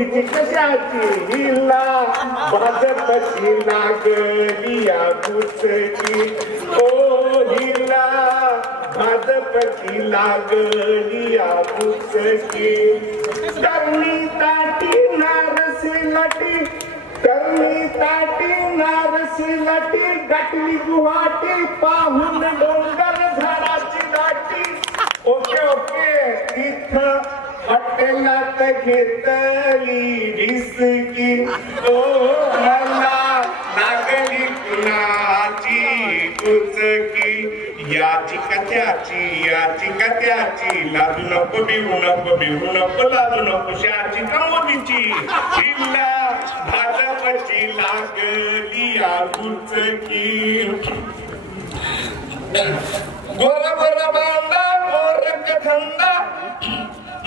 मोदीची कशाची हिला भाजपची लागली या बुचकी ओ हिला भाजपची लागली या बुचकी करणी ताटी नारसी लाटी करणी ताटी नारसी लाटी गाठली गुवाहाटी पाहून डोंगर झाडाची दाटी ओके ओके इथं हॉटेलात घेतली डिसकी ओ मला लागली कुणाची कुचकी याची कथ्याची लाजू नको बिहू नको लाजू नको शाची कमोदीची जिल्हा भाजपची लागली या कुचकी गोरा गोरा बांधा गोरख धंदा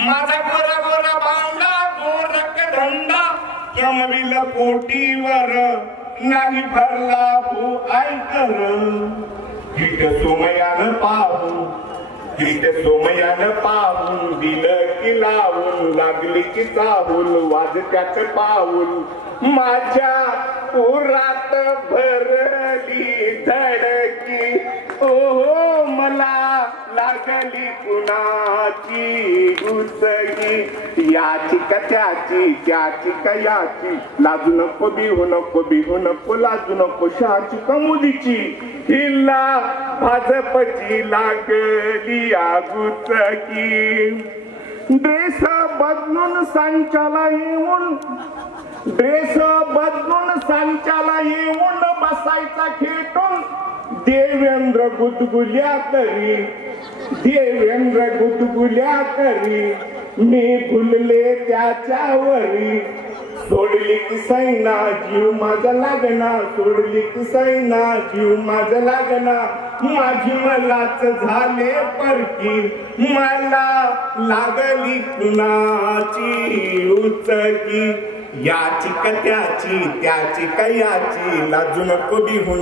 माझा गोरा गोरा बांधा गोरख धंदा कमविल पोटीवर नाही भरला हो ऐकर गीत सोमयानं पाहून दिलं की लावून लागली की चाहूल वाजत्याच पाऊल माझ्या उरात भरली धडकी ओ मला लागली कुणाची गुचकी याची का त्याची कयाची लाजू नको बिहू नको लाजू नको शाची कमुदीची हिला भाजपची लागली या गुचकी ड्रेस बदलून सांच्याला येऊन बसायचा खेटून देवेंद्र गुदगुल्या करी मी भुलले त्याच्यावरी सोडली की सैना जीव माझा लागना माझी मलाच झाले परकी मला लागली कुणाची उचकी याची का त्याची कयाची लाजू नको बिहू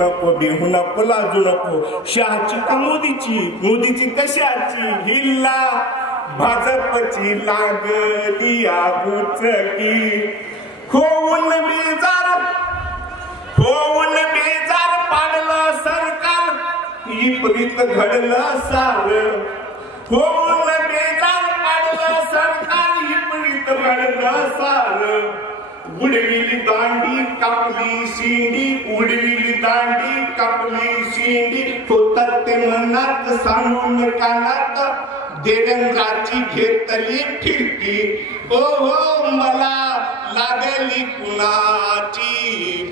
नको लाजू नको शाची का मोदीची कशाची हिल्ला भाजपची लागली या बुचकी होऊन बेजार पाडलं सरकार विपरीत घडलं सार होऊन बेजार पाडलं सरकार विपरीत घडलं सार उडविली दांडी कापली शिंडी होतात ते मनात सांगून कानात देवेंद्राची घेतली फिरकी ओ मला लागली कुणाची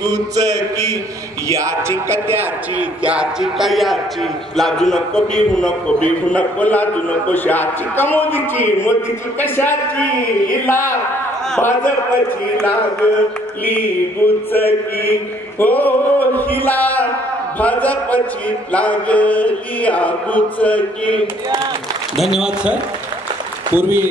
गुचकी याची का त्याची कयाची लाजू नको बिहू नको लाजू नको शाची का मोदीची कशाची हिला भाजपची लागली गुचकी हो हिला भाजपची लागली गुचकी। धन्यवाद सर। पूर्वी